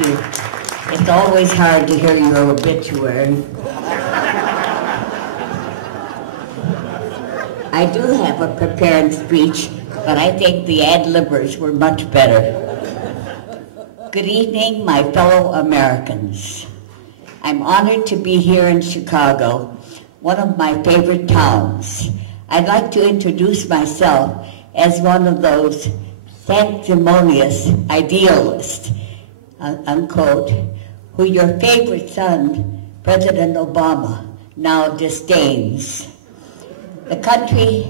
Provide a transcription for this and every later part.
you. It's always hard to hear your obituary. I do have a prepared speech, but I think the ad-libbers were much better. Good evening, my fellow Americans. I'm honored to be here in Chicago, one of my favorite towns. I'd like to introduce myself as one of those sanctimonious idealists, unquote, who your favorite son, President Obama, now disdains. The country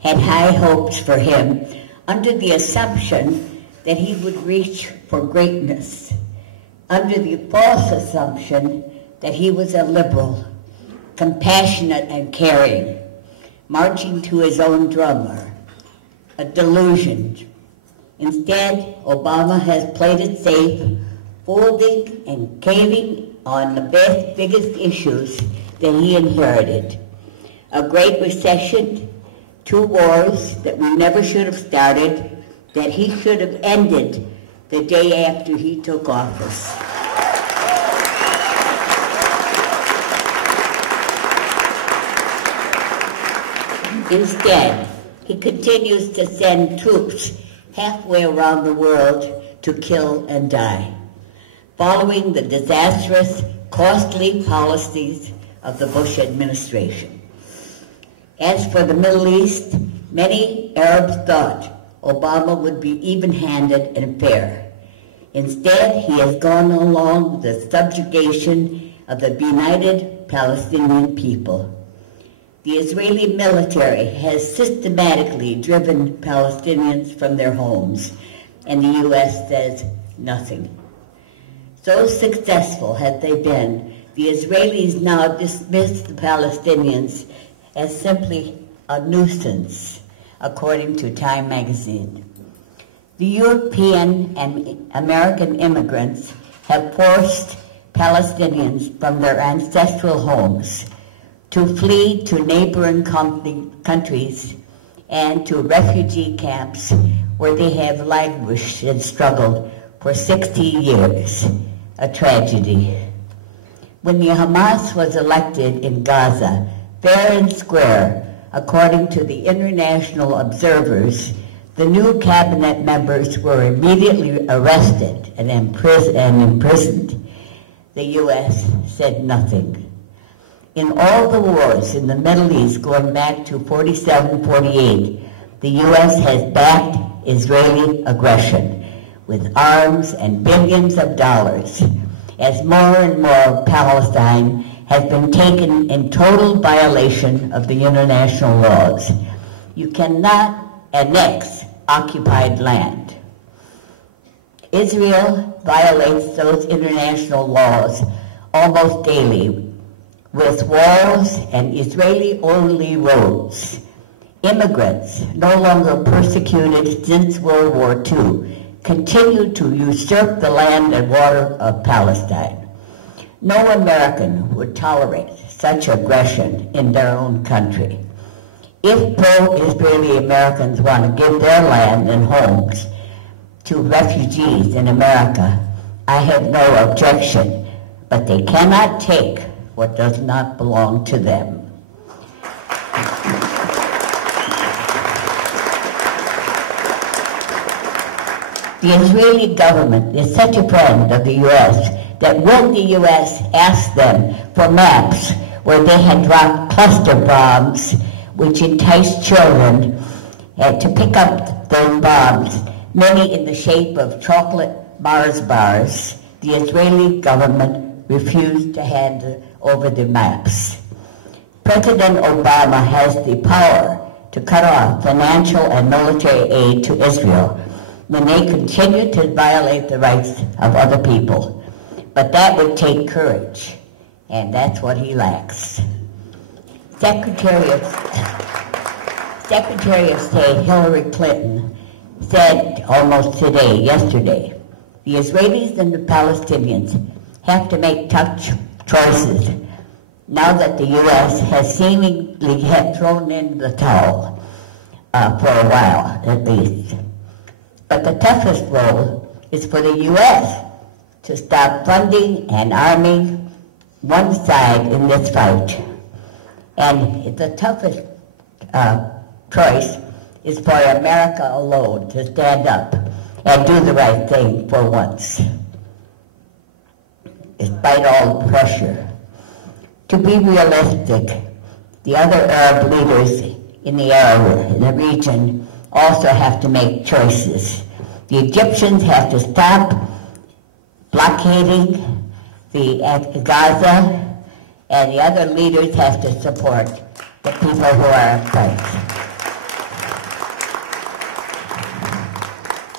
had high hopes for him under the assumption that he would reach for greatness, under the false assumption that he was a liberal, compassionate and caring, marching to his own drummer, a delusion. Instead, Obama has played it safe, folding and caving on the biggest issues that he inherited. A great recession, 2 wars that we never should have started, that he should have ended the day after he took office. Instead, he continues to send troops halfway around the world to kill and die, following the disastrous, costly policies of the Bush administration. As for the Middle East, many Arabs thought Obama would be even-handed and fair. Instead, he has gone along with the subjugation of the benighted Palestinian people. The Israeli military has systematically driven Palestinians from their homes, and the U.S. says nothing. So successful have they been, the Israelis now dismiss the Palestinians as simply a nuisance, according to Time magazine. The European and American immigrants have forced Palestinians from their ancestral homes to flee to neighboring countries and to refugee camps where they have languished and struggled for 60 years, a tragedy. When the Hamas was elected in Gaza, fair and square, according to the international observers, the new cabinet members were immediately arrested and imprisoned. The U.S. said nothing. In all the wars in the Middle East going back to 47-48, the U.S. has backed Israeli aggression with arms and billions of dollars, as more and more of Palestine has been taken in total violation of the international laws. You cannot annex occupied land. Israel violates those international laws almost daily with walls and Israeli-only roads. Immigrants, no longer persecuted since World War II, continue to usurp the land and water of Palestine. No American would tolerate such aggression in their own country. If pro-Israeli Americans want to give their land and homes to refugees in America, I have no objection, but they cannot take what does not belong to them. The Israeli government is such a friend of the U.S. that when the U.S. asked them for maps where they had dropped cluster bombs which enticed children to pick up those bombs, many in the shape of chocolate Mars bars, the Israeli government refused to hand over the maps. President Obama has the power to cut off financial and military aid to Israel when they continue to violate the rights of other people. But that would take courage, and that's what he lacks. Secretary of State Hillary Clinton said almost yesterday, the Israelis and the Palestinians have to make tough choices now that the U.S. has seemingly thrown in the towel for a while, at least. But the toughest role is for the U.S. to stop funding and arming one side in this fight. And the toughest choice is for America alone to stand up and do the right thing for once, despite all the pressure. To be realistic, the other Arab leaders in the area, in the region, also have to make choices. The Egyptians have to stop blockading the Gaza, and the other leaders have to support the people who are in fight.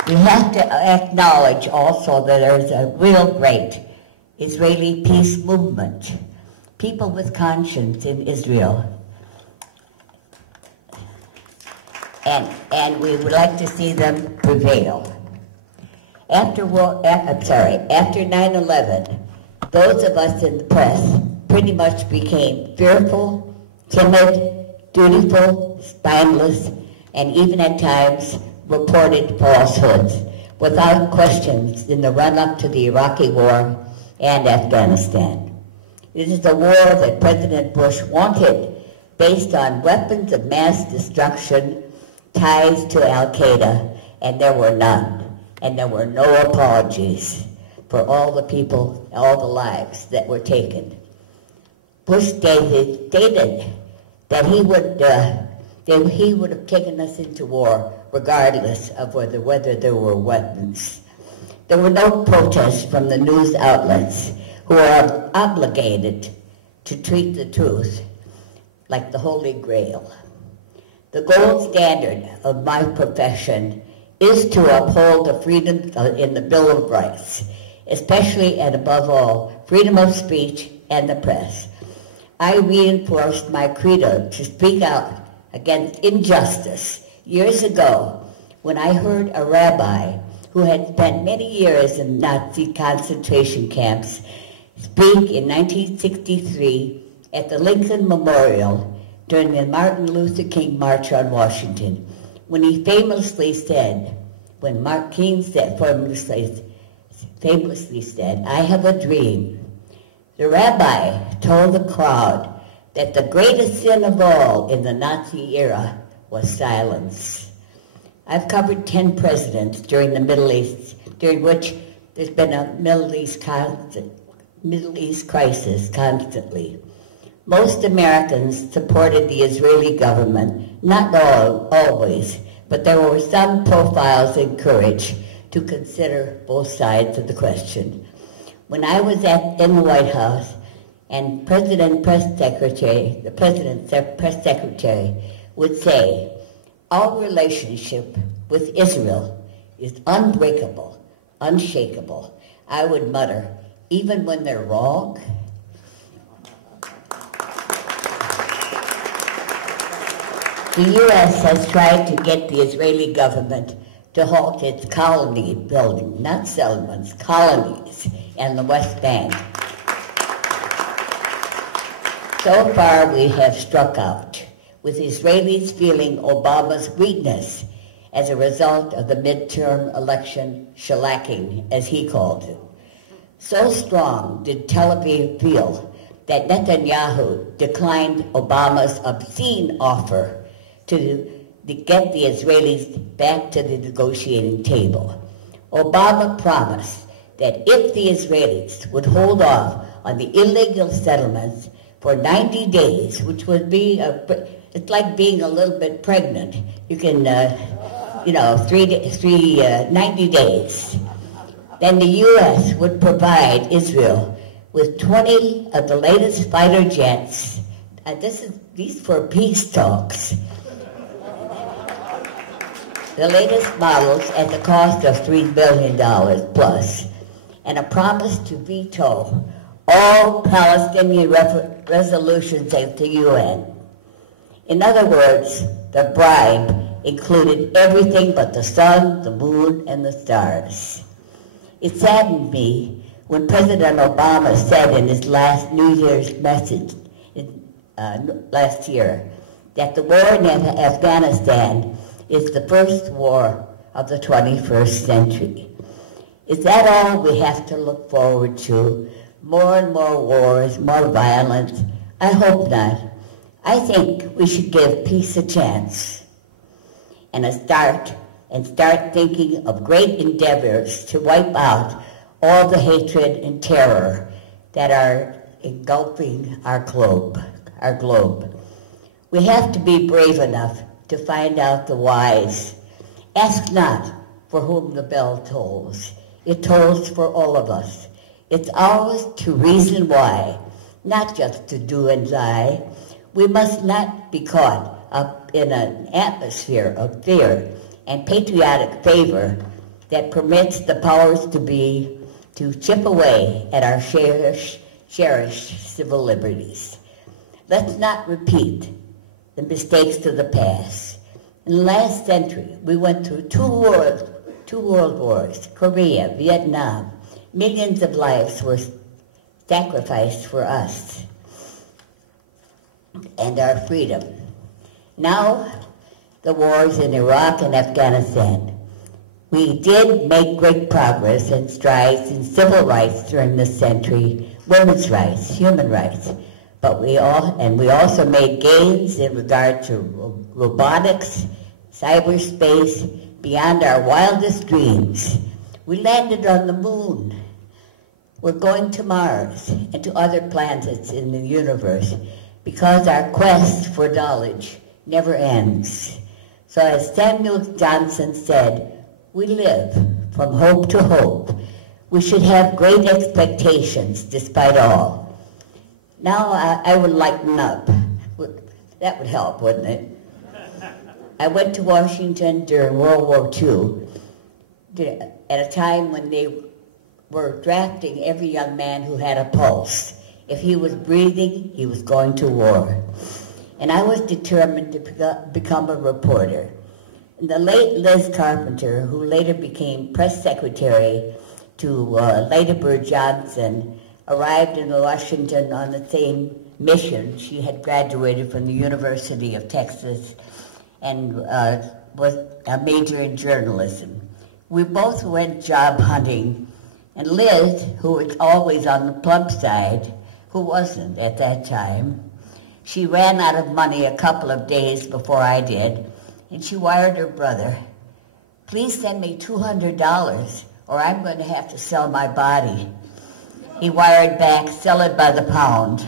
We have to acknowledge also that there's a real great Israeli peace movement, people with conscience in Israel. And we would like to see them prevail. After 9/11, those of us in the press pretty much became fearful, timid, dutiful, spineless, and even at times reported falsehoods without questions in the run-up to the Iraqi war and Afghanistan. It is the war that President Bush wanted, based on weapons of mass destruction, ties to Al-Qaeda, and there were none. And there were no apologies for all the people, all the lives that were taken. Bush stated that he would have taken us into war regardless of whether there were weapons. There were no protests from the news outlets who are obligated to treat the truth like the Holy Grail. The gold standard of my profession is to uphold the freedom in the Bill of Rights, especially and above all, freedom of speech and the press. I reinforced my credo to speak out against injustice years ago when I heard a rabbi who had spent many years in Nazi concentration camps speak in 1963 at the Lincoln Memorial during the Martin Luther King March on Washington, when he famously said, famously said, "I have a dream." The rabbi told the crowd that the greatest sin of all in the Nazi era was silence. I've covered 10 presidents during the Middle East, during which there's been a Middle East crisis constantly. Most Americans supported the Israeli government, not always, but there were some profiles encouraged to consider both sides of the question. When I was in the White House, and the president's press secretary would say, "Our relationship with Israel is unbreakable, unshakable," I would mutter, "Even when they're wrong?" The U.S. has tried to get the Israeli government to halt its colony building, not settlements, colonies, in the West Bank. So far, we have struck out, with Israelis feeling Obama's weakness as a result of the midterm election shellacking, as he called it. So strong did Tel Aviv feel that Netanyahu declined Obama's obscene offer to get the Israelis back to the negotiating table. Obama promised that if the Israelis would hold off on the illegal settlements for 90 days, which would be, it's like being a little bit pregnant. You can, 90 days. Then the U.S. would provide Israel with 20 of the latest fighter jets. These for peace talks. The latest models at the cost of $3 billion plus, and a promise to veto all Palestinian resolutions at the UN. In other words, the bribe included everything but the sun, the moon, and the stars. It saddened me when President Obama said in his last New Year's message last year that the war in Afghanistan is the first war of the 21st century. Is that all we have to look forward to? More and more wars, more violence? I hope not. I think we should give peace a chance and start thinking of great endeavors to wipe out all the hatred and terror that are engulfing our globe. We have to be brave enough to find out the whys. Ask not for whom the bell tolls. It tolls for all of us. It's ours to reason why, not just to do and die. We must not be caught up in an atmosphere of fear and patriotic favor that permits the powers to chip away at our cherished civil liberties. Let's not repeat the mistakes of the past. In the last century, we went through two world wars, Korea, Vietnam. Millions of lives were sacrificed for us and our freedom. Now, the wars in Iraq and Afghanistan. We did make great progress and strides in civil rights during this century, women's rights, human rights. But we also made gains in regard to robotics, cyberspace, beyond our wildest dreams. We landed on the moon. We're going to Mars and to other planets in the universe because our quest for knowledge never ends. So as Samuel Johnson said, we live from hope to hope. We should have great expectations despite all. Now I would lighten up. That would help, wouldn't it? I went to Washington during World War II at a time when they were drafting every young man who had a pulse. If he was breathing, he was going to war. And I was determined to become a reporter. And the late Liz Carpenter, who later became press secretary to Lady Bird Johnson, arrived in Washington on the same mission. She had graduated from the University of Texas and was a major in journalism. We both went job hunting, and Liz, who was always on the plump side, who wasn't at that time, she ran out of money a couple of days before I did, and she wired her brother, "Please send me $200 or I'm going to have to sell my body." He wired back, "Sell it by the pound."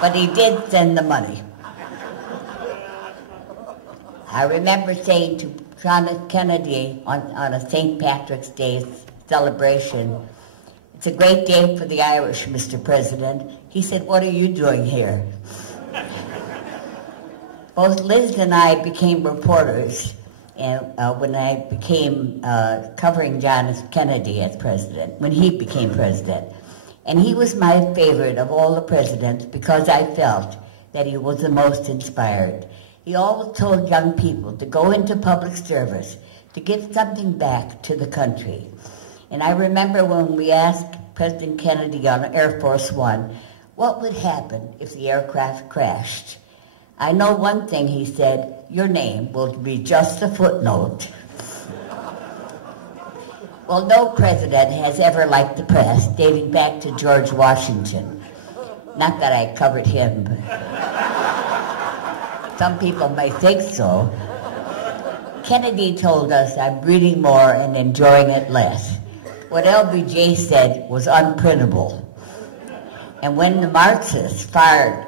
But he did send the money. I remember saying to John F. Kennedy on a St. Patrick's Day celebration, "It's a great day for the Irish, Mr. President." He said, "What are you doing here?" Both Liz and I became reporters when I became covering John F. Kennedy as president, when he became president. And he was my favorite of all the presidents because I felt that he was the most inspired. He always told young people to go into public service, to give something back to the country. And I remember when we asked President Kennedy on Air Force One, what would happen if the aircraft crashed? I know one thing, he said, "Your name will be just a footnote." Well, no president has ever liked the press, dating back to George Washington. Not that I covered him, but some people may think so. Kennedy told us, "I'm reading more and enjoying it less." What LBJ said was unprintable. And when the Marxists fired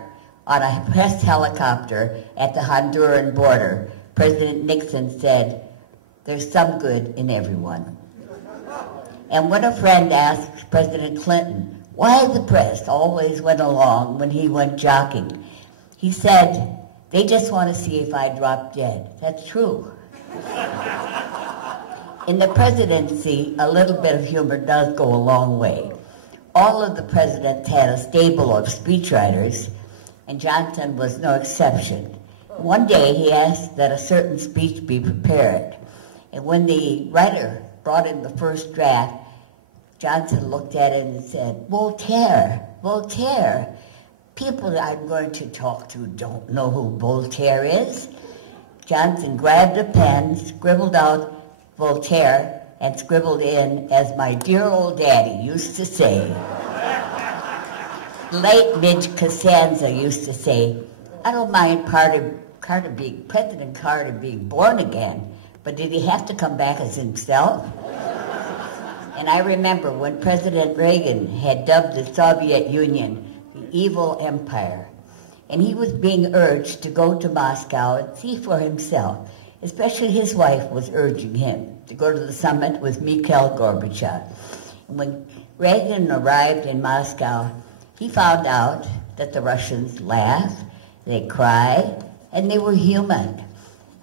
on a press helicopter at the Honduran border, President Nixon said, "There's some good in everyone." And when a friend asked President Clinton why the press always went along when he went jogging, he said, "They just want to see if I drop dead." That's true. In the presidency, a little bit of humor does go a long way. All of the presidents had a stable of speechwriters, and Johnson was no exception. One day he asked that a certain speech be prepared, and when the writer brought in the first draft, Johnson looked at it and said, "Voltaire, Voltaire. People I'm going to talk to don't know who Voltaire is." Johnson grabbed a pen, scribbled out Voltaire, and scribbled in, as my dear old daddy used to say. Late Midge Costanza used to say, I don't mind President Carter being born again, but did he have to come back as himself? And I remember when President Reagan had dubbed the Soviet Union the evil empire, and he was being urged to go to Moscow and see for himself. Especially his wife was urging him to go to the summit with Mikhail Gorbachev. And when Reagan arrived in Moscow, he found out that the Russians laugh, they cry, and they were human.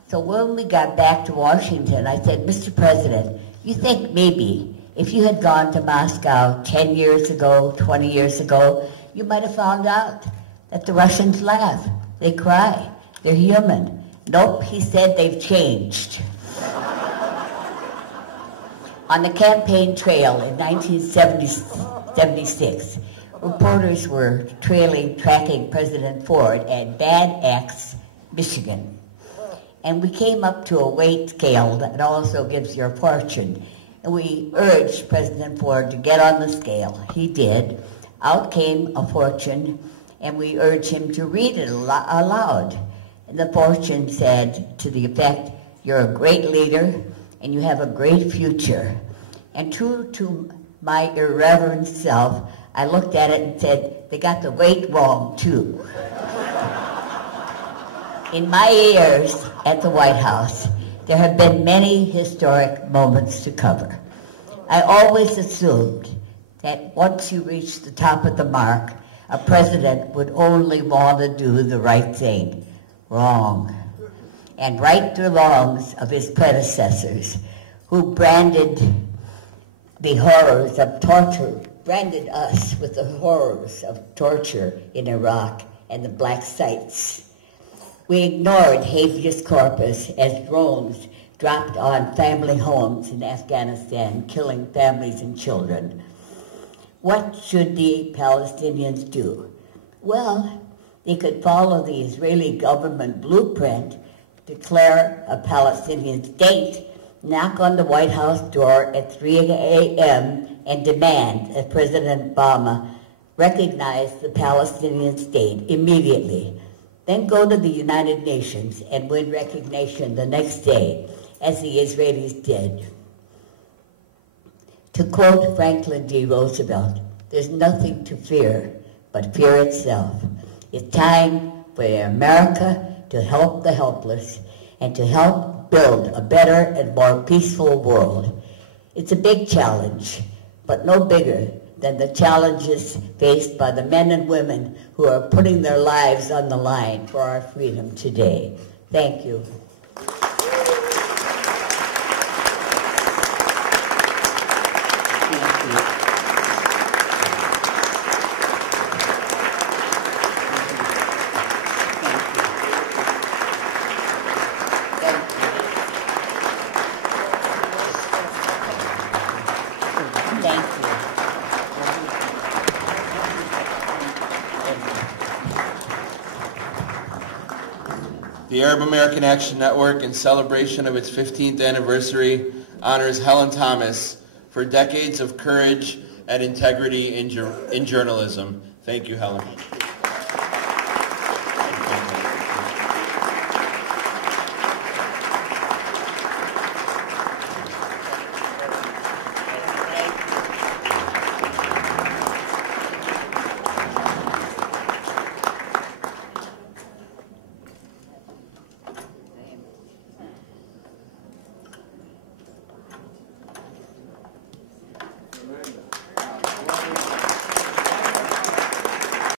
So when we got back to Washington, I said, Mr. President, you think maybe if you had gone to Moscow 10 years ago, 20 years ago, you might have found out that the Russians laugh, they cry, they're human. Nope, he said they've changed. On the campaign trail in 1976, reporters were tracking President Ford at Bad Axe, Michigan. And we came up to a weight scale that also gives your fortune. And we urged President Ford to get on the scale. He did. Out came a fortune, and we urged him to read it aloud. And the fortune said to the effect, you're a great leader, and you have a great future. And true to my irreverent self, I looked at it and said, they got the weight wrong, too. In my years at the White House, there have been many historic moments to cover. I always assumed that once you reach the top of the mark, a president would only want to do the right thing. Wrong. And right the wrongs of his predecessors, who branded the horrors of torture, branded us with the horrors of torture in Iraq and the black sites. We ignored habeas corpus as drones dropped on family homes in Afghanistan, killing families and children. What should the Palestinians do? Well, they could follow the Israeli government blueprint, declare a Palestinian state, knock on the White House door at 3 a.m. and demand that President Obama recognize the Palestinian state immediately. Then go to the United Nations and win recognition the next day, as the Israelis did. To quote Franklin D. Roosevelt, there's nothing to fear but fear itself. It's time for America to help the helpless and to help build a better and more peaceful world. It's a big challenge, but no bigger than the challenges faced by the men and women who are putting their lives on the line for our freedom today. Thank you. The Arab American Action Network, in celebration of its 15th anniversary, honors Helen Thomas for decades of courage and integrity in journalism. Thank you, Helen.